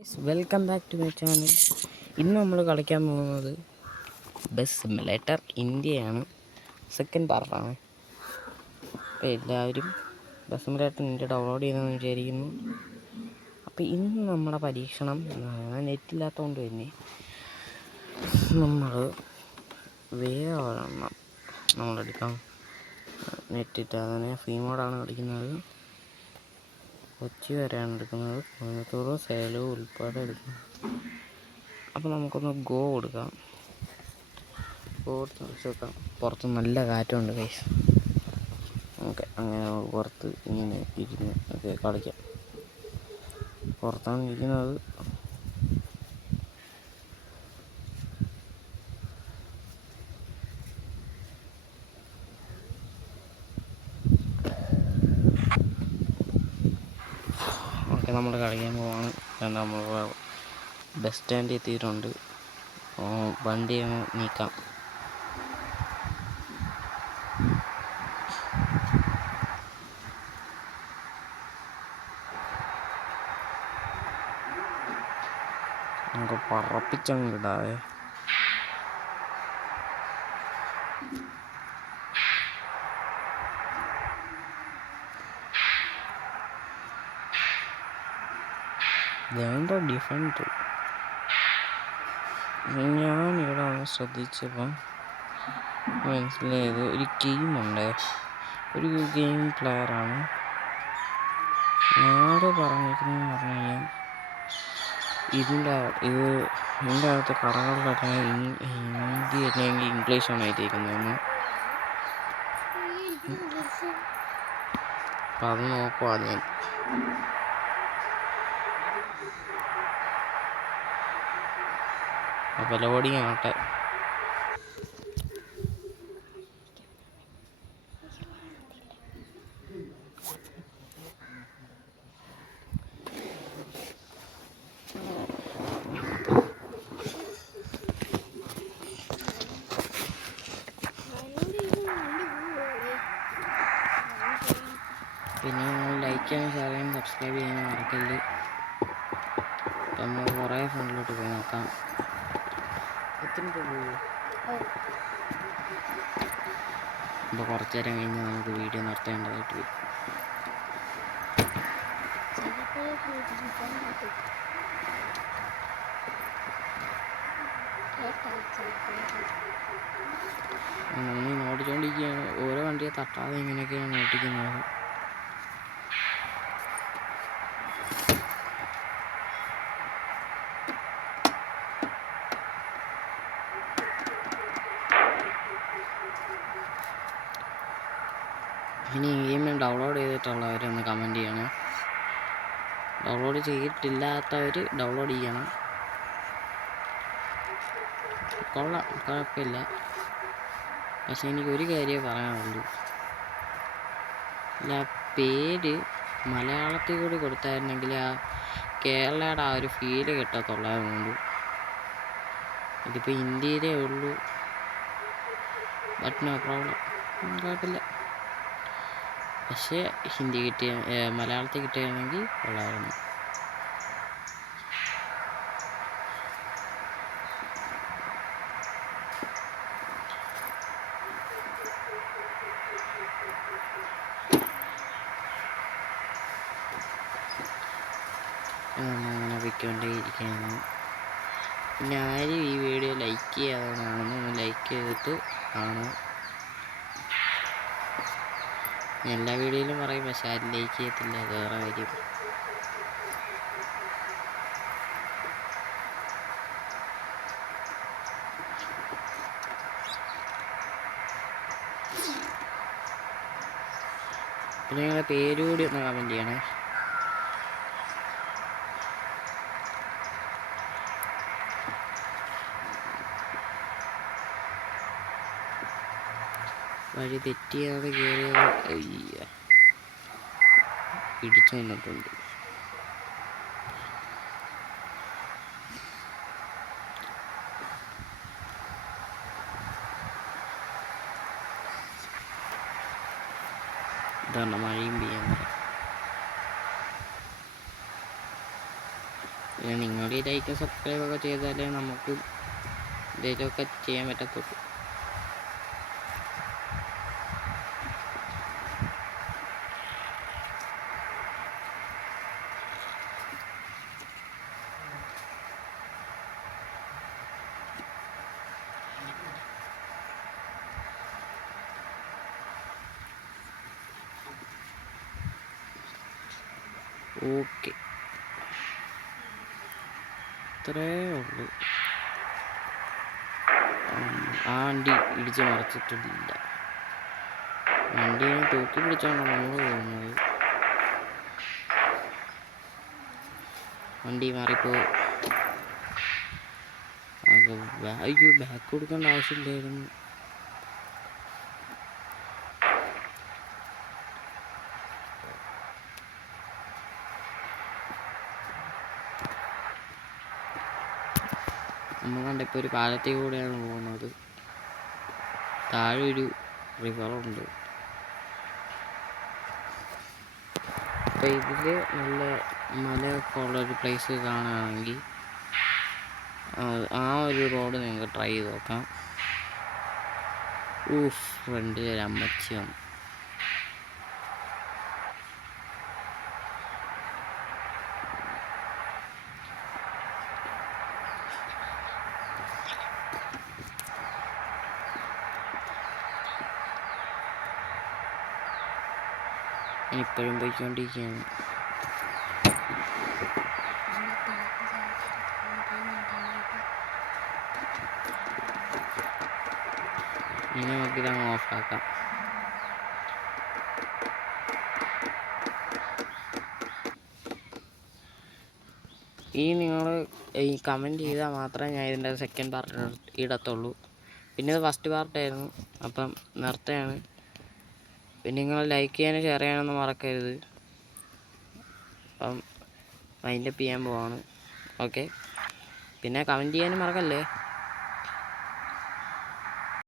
Welcome back to my channel. ഇന്ന് നമ്മൾ കളിക്കാൻ പോകുന്നത് ബസ് സിമുലേറ്റർ ഇന്ത്യയാണ്. സെക്കൻഡ് പാർട്ടാണ്. അപ്പോൾ എല്ലാവരും ബസ് സിമുലേറ്റർ ഇന്ത്യ ഡൗൺലോഡ് ചെയ്തെന്ന് വിചാരിക്കുന്നു. അപ്പോൾ ഇന്ന് നമ്മുടെ പരീക്ഷണം നെറ്റില്ലാത്തതുകൊണ്ട് തന്നെ നമ്മൾ വേഗം നമ്മളെടുക്കാം. നെറ്റിട്ട് അതിനെ ഫ്രീ മോഡാണ് കളിക്കുന്നത്. കൊച്ചി വരെയാണ് എടുക്കുന്നത്. കോയമ്പത്തൂർ സേലം ഉൾപ്പെടെ എടുക്കുന്നത്. അപ്പോൾ നമുക്കൊന്ന് ഗോ കൊടുക്കാം. ഗോ കൊടുത്ത് വെക്കാം. പുറത്ത് നല്ല കാറ്റുണ്ട് ഗൈസ്. ഓക്കെ, അങ്ങനെ പുറത്ത് ഇങ്ങനെ ഇരുന്ന് ഒക്കെ കളിക്കാം. പുറത്താണ് ഇരിക്കുന്നത്. ഓക്കെ, നമ്മൾ കളിക്കാൻ പോവാണ്. നമ്മൾ ബസ് സ്റ്റാൻഡിൽ എത്തിയിട്ടുണ്ട്. വണ്ടി അങ്ങ് നീക്കാം. നമുക്ക് പറപ്പിച്ചങ്ങ് ഇടാവേ. വേണ്ട ഡിഫൻഡ്. ഞാനിവിടെ ഒന്ന് ശ്രദ്ധിച്ചപ്പം മനസ്സിലായത് ഒരു ഗെയിമുണ്ട്. ഒരു ഗെയിം പ്ലെയറാണ്. ആര് പറഞ്ഞിരിക്കുന്നതെന്ന് പറഞ്ഞു കഴിഞ്ഞാൽ ഇതിൻ്റെ അകത്ത് കടകളിലൊക്കെ ഹിന്ദി അല്ലെങ്കിൽ ഇംഗ്ലീഷാണ് എഴുതിയിരിക്കുന്നതെന്ന്. അപ്പം അത് നോക്കുവാ ഞാൻ. അപ്പോൾ ലോഡിങ് ആവട്ടെ. പിന്നെ ലൈക്ക് ചെയ്യാനും ഷെയർ ചെയ്യാനും സബ്സ്ക്രൈബ് ചെയ്യാനും മറക്കല്ല്. നമ്മൾ കുറേ ഫോണിലോട്ട് പോയി നോക്കാം. അപ്പോൾ കുറച്ച് നേരം കഴിഞ്ഞ് നമുക്ക് വീഡിയോ നിർത്തേണ്ടതായിട്ട് വരും. നമ്മൾ ഓടിച്ചുകൊണ്ടിരിക്കുകയാണ്. ഓരോ വണ്ടിയെ തട്ടാതെ ഇങ്ങനെയൊക്കെയാണ് ഓടിക്കുന്നത്. ഇനി ഈ ഗെയിം ഡൗൺലോഡ് ചെയ്തിട്ടുള്ളവരൊന്ന് കമൻറ്റ് ചെയ്യണം. ഡൗൺലോഡ് ചെയ്തിട്ടില്ലാത്തവർ ഡൗൺലോഡ് ചെയ്യണം. കൊള്ളാം, കുഴപ്പമില്ല. പക്ഷെ എനിക്കൊരു കാര്യമേ പറയാനുള്ളൂ. ആ പേര് മലയാളത്തിൽ കൂടി കൊടുത്തായിരുന്നെങ്കിൽ ആ കേരളയുടെ ആ ഒരു ഫീല് കിട്ടത്തുള്ളതുകൊണ്ട്. ഇതിപ്പോൾ ഇന്ത്യയിലേ ഉള്ളൂ. ബട്ട് നോ പ്രോബ്ലം, കുഴപ്പമില്ല. പക്ഷേ ഹിന്ദി മലയാളത്തിൽ കിട്ടുകയാണെങ്കിൽ കൊള്ളാമായിരുന്നു. അങ്ങനെ പോയിക്കൊണ്ടേയിരിക്കുകയാണ്. പിന്നെ ആരും ഈ വീഡിയോ ലൈക്ക് ചെയ്യാവുന്നതാണെന്ന് ഒന്ന് ലൈക്ക് ചെയ്തിട്ട് കാണുക. എല്ലാ വീഡിയോയിലും പറയും, പക്ഷെ ആരും ലൈക്ക് ചെയ്യത്തില്ല. വേറെ കാര്യം. പിന്നെ നിങ്ങളുടെ പേര് കൂടി ഒന്ന് കമൻറ്റ് ചെയ്യണേ. വഴി തെറ്റിയാണ് കയറിയത്. ഇടിച്ചു വന്നിട്ടുണ്ട്. ഇതാണ് മഴയും പെയ്യാൻ. പിന്നെ നിങ്ങൾ ഈ ലൈക്കും സബ്സ്ക്രൈബൊക്കെ ചെയ്താലേ നമുക്ക് എന്തെങ്കിലുമൊക്കെ ചെയ്യാൻ പറ്റത്തുള്ളൂ. ഓക്കെ, ഇത്രേ ഉള്ളൂ. ആ വണ്ടി ഇടിച്ച് മറിച്ചിട്ടില്ല. വണ്ടിയെ തൂക്കി പിടിച്ചാണ് നമ്മൾ പോകുന്നത്. വണ്ടി മാറിപ്പോ. അയ്യോ, ബാക്ക് കൊടുക്കേണ്ട ആവശ്യമില്ലായിരുന്നു. നമ്മൾ കണ്ടിപ്പോൾ ഒരു പാലത്തിൽ കൂടെയാണ് പോകുന്നത്. താഴെ ഒരു റിവറുണ്ട്. അപ്പോൾ ഇതിൽ നല്ല മലയൊക്കെ ഉള്ളൊരു പ്ലേസ് കാണുകയാണെങ്കിൽ ആ ഒരു റോഡ് നിങ്ങൾക്ക് ട്രൈ ചെയ്ത് നോക്കാം. ഫ്രണ്ടിൽ ഒരു അമ്മച്ചി വന്നു. ഇപ്പോഴും പോയിക്കൊണ്ടിരിക്കുകയാണ്. ഇനി നമുക്കിതങ്ങ് ഓഫാക്കാം. നിങ്ങൾ ഈ കമൻറ്റ് ചെയ്താൽ മാത്രമേ ഞാൻ ഇതിൻ്റെ സെക്കൻഡ് പാർട്ട് ഇടത്തുള്ളൂ. പിന്നെ ഇത് ഫസ്റ്റ് പാർട്ടായിരുന്നു, അപ്പം നിർത്തുകയാണ്. പിന്നെ നിങ്ങൾ ലൈക്ക് ചെയ്യാനും ഷെയർ ചെയ്യാനൊന്നും മറക്കരുത്. അപ്പം വൈൻഡപ്പ് ചെയ്യാൻ പോവാണ്. ഓക്കെ, പിന്നെ കമൻറ്റ് ചെയ്യാനും മറക്കല്ലേ.